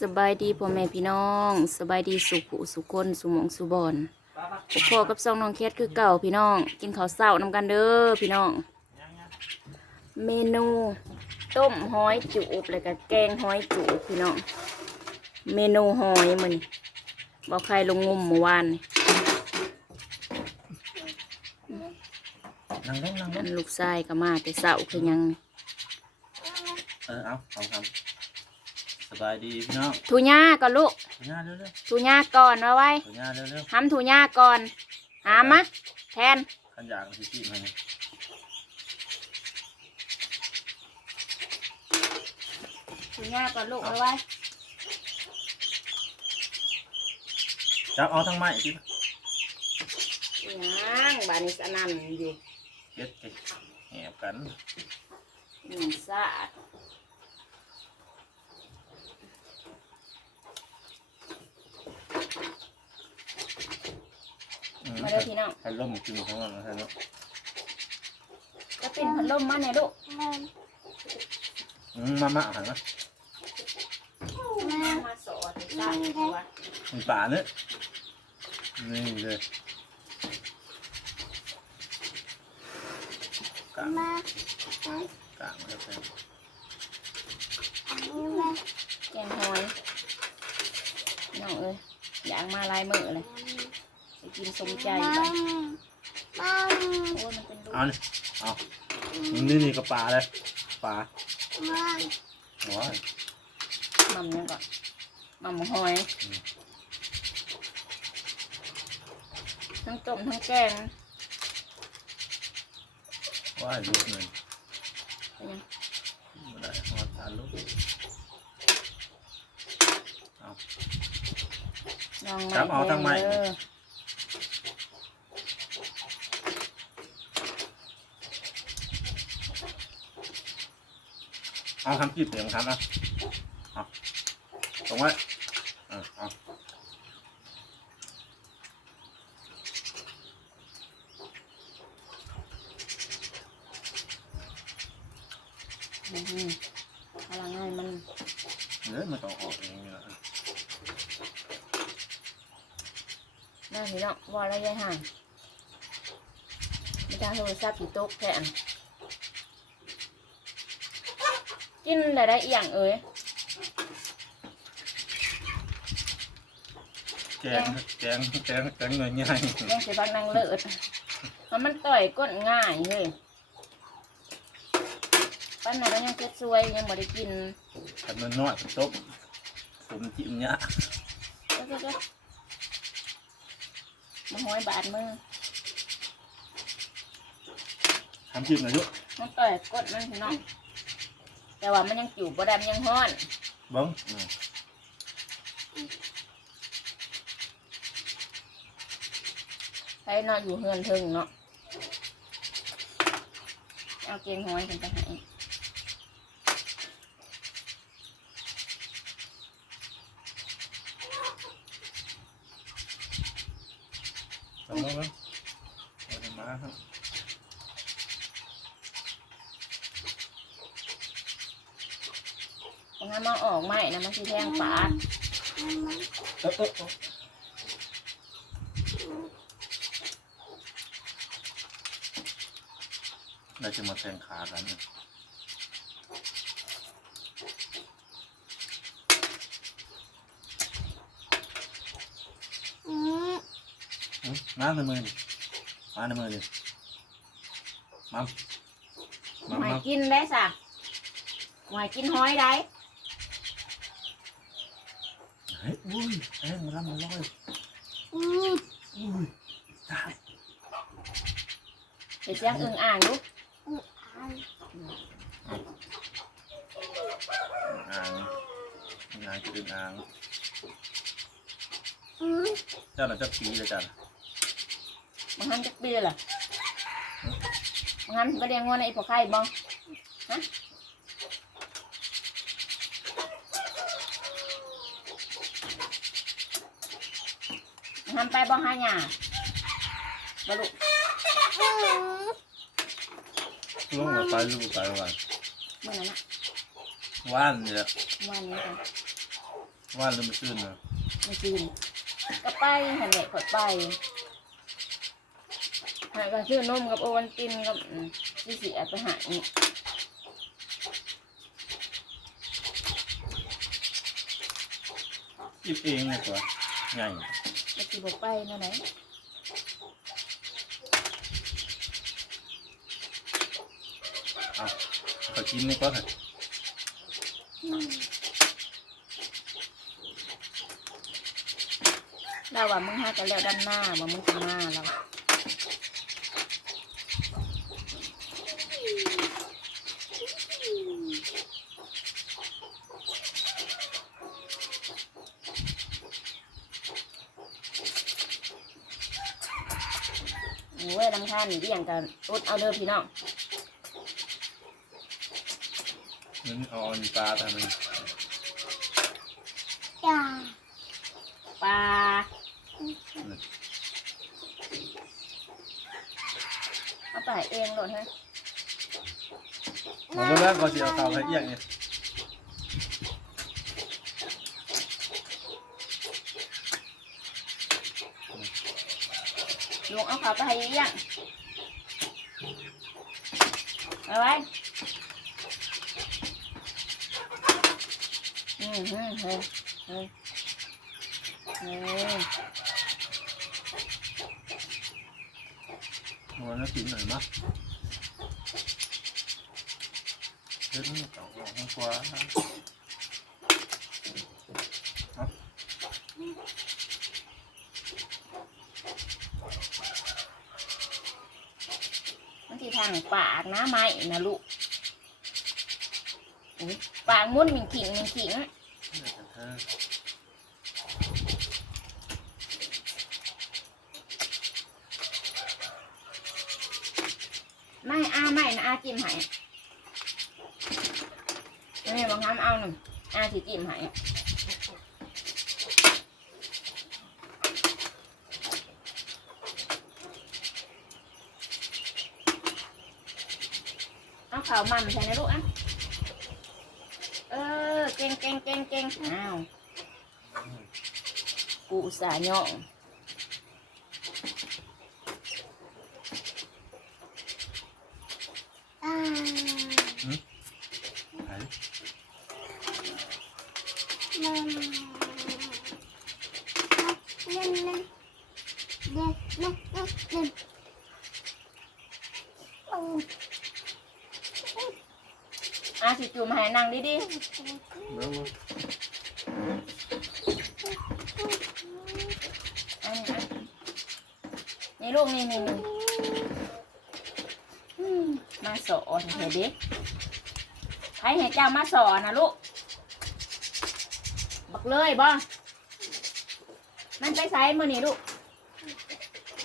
สบายดีพ่อแม่พี่น้องสบายดีสุขุสุคนสุหมองสุบอนพ่อกับซองน้องเคสคือเก่าพี่น้อง กินข้าวเศร้านำกันเด้อพี่น้อง เมนู ต้มหอยจูบแล้วก็แกงหอยจูบพี่น้อง เมนูหอยมันบอกใครลงงมเมื่อวานนี่นั่งลงนั่งลอังนลูกชายก็มาแต่เศร้าคือหยัง เออเอาเอาทำ สบายดีพี่น้องทูญ่าก่อนลูกถุญาเร็วเร็วทูญ่าก่อนมาไว้ถุญาเร็วเร็วทำทูญ่าก่อนหามะแทนขันอยากสิจีมาเนี่ยทูญ่าก่อนลูกมาไว้จับเอาทั้งไม้ที่ยังบานิสนันอยู่เก็ดเก็ดแหบกันหนึ่งสาด มมาเด้อพี่น้องพันลมกินของมันนะท่านเนาะก็เป็นพัดลมมาเนี่ยลูกอืมมามาหันนะมาสอดสาดตัวมีป่าเนื้อนี่เลยกลางกลางแล้วกันแกงหอยน้องเอ้ยอยากมาลายมือเลยไป กินสมใจไปโอ้ยมันเป็นลูกเอาเนี่ยเอานี่นี่ก็ปลาเลยปลาโอ้ยมัมยังก่อนมัมหอย ทั้งต้มทั้งแกงว้ายลูกหนึ่งเป็นยังไม่ได้มาทานลูกลองจับเอาทั้งไม้ เด้อ เอาทำกีบเสียงครับนะเอาตรงไว้เออเอาอืมพลังงานมัน เดี๋ยวมันต้องออกเองนี่แหละ น่าเห็นเนาะว่าระยะห่างไม่ได้โทรศัพท์ผีตกแทนกินอะไรได้อีกอย่างเอ่ยแกงแกงแกงแกงเงินง่ายยังสิพักนางเลิศมันมันต่อยก้นง่ายเฮ้ยปั้นไหนก็ยังเก็ดซวยยังไม่ได้กินแต่มันน้อยเป็นต้มผมจิ้มเนี่ย เจ้าเจ้าเจ้า มาห้อยบาดมือทำจิ้มหน่อยลูกมันต่อยก้นมันพี่น้องแต่ว่ามันยังจิ๋วบ่ดำยังห้อนเบิ้งอืมใช้นอนอยู่เฮือนถึงเนาะเอาเกงห้อยกันไปให้ จำได้ไหมเอาไปมาครับบางครั้งมันออกไหมนะมันสิแทงปาดเออเออเออเราจะมาแทงขากันเนี่ยอืม น้ำในมือดิมาในมือดิมัมมัมหมายมัมกินได้สะหมายกินห้อยได้เฮ้ยอุ้ยเอ้ยมันรับมันลอยอุ้ยอุ้ยตายเดี๋ยวเสียงอึ่งอ่างลูกอ่างอ่างจะดึงอ่างเจ้าหน้าเจ้าปีเลยจ้ะ บางครั้งจะปีเลยล่ะบางครั้งก็เรียกว่าในพวกไข่บ้องฮะบางครั้งไปบ้องห้าหยาบลูกลงมาไปลูกไปวันเมื่อนั้นน่ะว่านเนี่ยวันนี้กันว่านลืมไปซื้อนะไม่กินก็ไปหันแหละกดไป หาก็ซื้อนมกับโอวันตินกับอืมที่สีไปหาอีกหยิบเองเลยตัวใหญ่ก็สิบไปนั่นไหนอะขอกินนี่ก็เถอะเราว่ามึงหากันแล้วด้านหน้าว่ามึงจะมาเรา อ้ยลำคานี่ที่อย่างกันอดเอาเด้อพี่น้องนึกเอาอันนปลาทำไมจ้าปลาเอาไปเองโหลดฮะหมดแล้วก็จะเอาข้าให้เอียงเนี่ย ลุงเอาขาไปให้ยังเอาไว้อืมฮึเฮ้ยเฮ้ยเฮ้ยหมดแล้วกินหน่อยมั้ยเฮ็ดนี่เอาออกมากว่า ที่ทางปากนะไม้นะลูกปากมุนมิงขิงมิงขิงไม่อาไม่นะอาจิ้มหายนี่บางครั้งเอาหนึ่งอาสิจิ้มหายเอา ข่าวมันใช่ไหมลูกอะ เออ เก่งเก่งเก่งเก่งอ้าวกูอุตสาห์ย่อง อ่า ไหน มาเล่นเล่นเล่นเล่นเล่นเล่นโอ้ อาสิจุ่มให้ นั่งดีๆเบิ่งบ่อันนี้อะนี่ลูกนี่นี่นี่อืมมาสอนเห็นดิใครให้เจ้ามาสอนนะลูก บักเลยบ่มันไปใส่มือนี่ลูก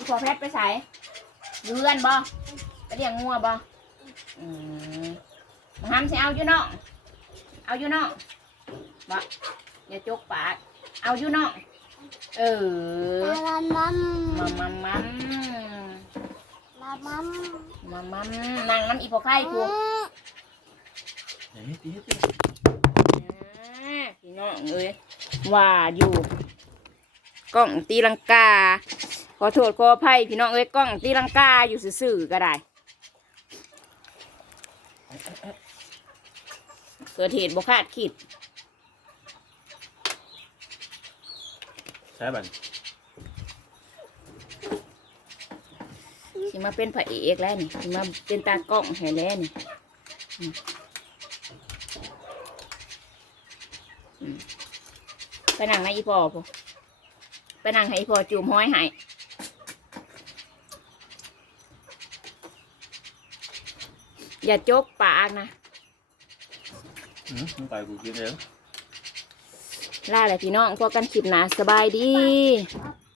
พอแพทย์ไปใส่เรือนบ่ไปเลี้ยงงัวบ่อืมมาห้ามสิเอาอยู่เนาะ เอาอยู่เนาะบ่อย่าจกปาก เอาอยู่เนาะเออลามัมมัมมัมมัมลามัมมัมมัมนางน้ำอีพอไข่กูไหนตีให้ตีพี่น้องเอ้ยว่าอยู่กล้องตีลังกาขอโทษขออภัยพี่น้องเอ้ยกล้องตีลังกาอยู่ซื่อๆก็ได้ เกิดเหตุบ่คาดคิดใช้บัตรสิมาเป็นพระเอกแล้วนี่สิมาเป็นตากล้องให้แล้วนี่อืมอืมไปนั่งให้อีพอพอไปนั่งให้อีพอจูมห้อยให้อย่าจกปากนะอืมมึง ไปกูกินเองล่าเลยพี่น้องพอกันคลิปหนาสบายดี